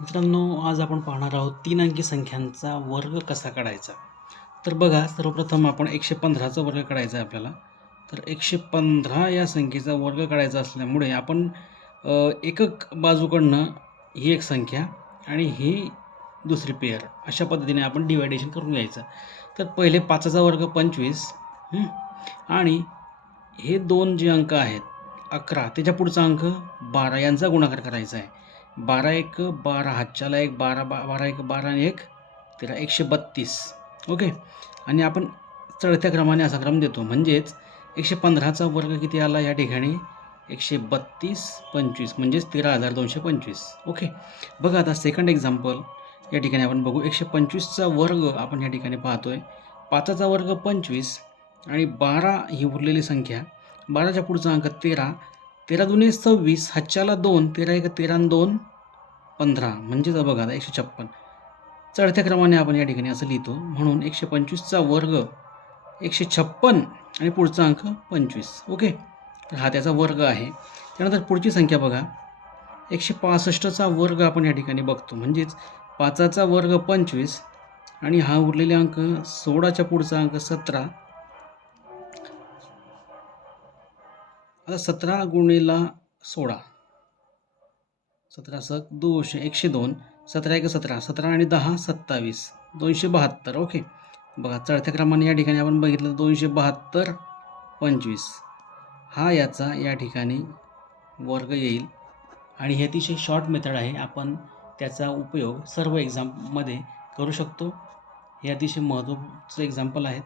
मित्रांनो, आज आपण पाहणार आहोत 3 अंकी संख्यांचा वर्ग कसा काढायचा. तर बघा, सर्वप्रथम आपण 115चा वर्ग काढायचा आहे आपल्याला. तर 115 या संख्येचा वर्ग काढायचा असल्यामुळे आपण एकक बाजूकडनं ही एक संख्या आणि ही दुसरी पेअर अशा पद्धतीने आपण डिवायडेशन करून घ्यायचं. तर पहिले 5चा वर्ग 25 आणि हे दोन जे अंक आहेत 11 त्याच्या पुढचा अंक 12 यांचा गुणाकार करायचा आहे. 12 एक 12 हातच्याला एक 12 12 एक 12 आणि एक 13 132. ओके. आणि आपण चढत्या क्रमाने असा क्रम देतो, म्हणजेच 115चा वर्ग किती आला या ठिकाणी 132 25 म्हणजेच 13,225. ओके. बघा आता सेकंड एक्झाम्पल या ठिकाणी आपण बघू. 125चा वर्ग आपण या ठिकाणी पाहतोय. 5चा वर्ग 25 आणि 12 ही उरलेली संख्या, 12च्या पुढचा अंक 13, 13 दुने 26, हातच्याला 2, 13 एक 13 आणि 2 15 म्हणजेच बघा आता 156. चढत्या क्रमाने आपण या ठिकाणी असं लिहितो, म्हणून 125चा वर्ग 156 आणि पुढचा अंक 25. ओके. तर हा त्याचा वर्ग आहे. त्यानंतर पुढची संख्या बघा, 165चा वर्ग आपण या ठिकाणी बघतो, म्हणजेच 5चा वर्ग 25 आणि हा उरलेले अंक 16च्या पुढचा अंक 17. आता 17 गुणिला 16, 17 सक 200 102, 17 एक 17, 17 आणि 10 27, 272. ओके. बघा चढत्या क्रमाने या ठिकाणी आपण बघितलं 272 25 हा याचा या ठिकाणी वर्ग येईल. आणि हे अतिशय शॉर्ट मेथड आहे, आपण त्याचा उपयोग सर्व एक्झाममध्ये करू शकतो. हे अतिशय महत्त्वाचं एक्झाम्पल आहेत.